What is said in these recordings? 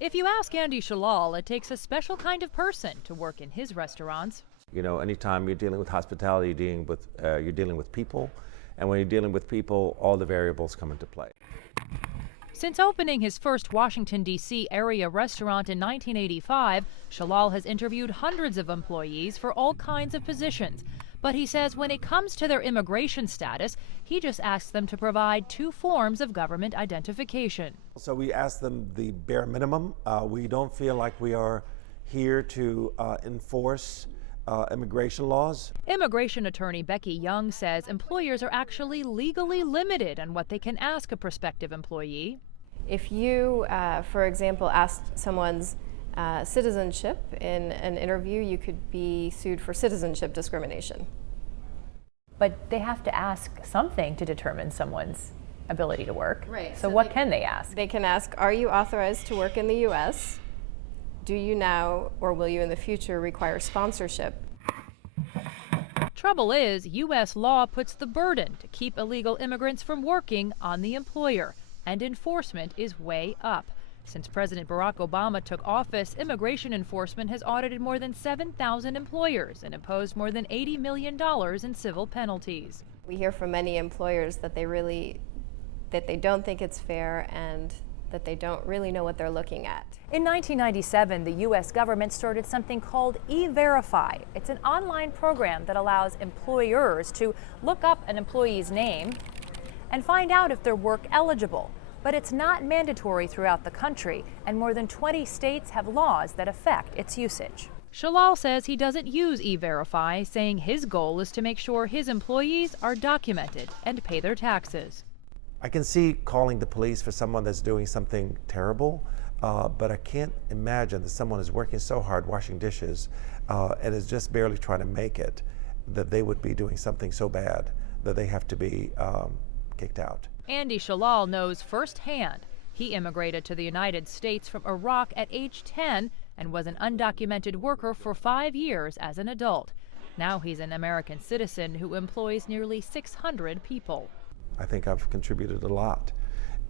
If you ask Andy Shalal, it takes a special kind of person to work in his restaurants. You know, anytime you're dealing with hospitality, you're dealing with people. And when you're dealing with people, all the variables come into play. Since opening his first Washington, D.C. area restaurant in 1985, Shalal has interviewed hundreds of employees for all kinds of positions. But he says when it comes to their immigration status, he just asks them to provide 2 forms of government identification. So we ask them the bare minimum. We don't feel like we are here to enforce immigration laws. Immigration attorney Becki Young says employers are actually legally limited on what they can ask a prospective employee. If you, for example, asked someone's citizenship in an interview, you could be sued for citizenship discrimination. But they have to ask something to determine someone's ability to work. Right. So what can they ask? They can ask, are you authorized to work in the U.S.? Do you now or will you in the future require sponsorship? Trouble is, U.S. law puts the burden to keep illegal immigrants from working on the employer, and enforcement is way up. Since President Barack Obama took office, immigration enforcement has audited more than 7,000 employers and imposed more than $80 million in civil penalties. We hear from many employers that they don't think it's fair and that they don't really know what they're looking at. In 1997, the U.S. government started something called E-Verify. It's an online program that allows employers to look up an employee's name and find out if they're work eligible. But it's not mandatory throughout the country, and more than 20 states have laws that affect its usage. Shalal says he doesn't use E-Verify, saying his goal is to make sure his employees are documented and pay their taxes. I can see calling the police for someone that's doing something terrible, but I can't imagine that someone is working so hard washing dishes and is just barely trying to make it, that they would be doing something so bad that they have to be kicked out. Andy Shalal knows firsthand. He immigrated to the United States from Iraq at age 10 and was an undocumented worker for 5 years as an adult. Now he's an American citizen who employs nearly 600 people. I think I've contributed a lot.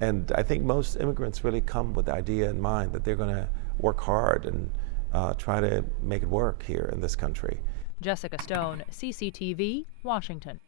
And I think most immigrants really come with the idea in mind that they're going to work hard and try to make it work here in this country. Jessica Stone, CCTV, Washington.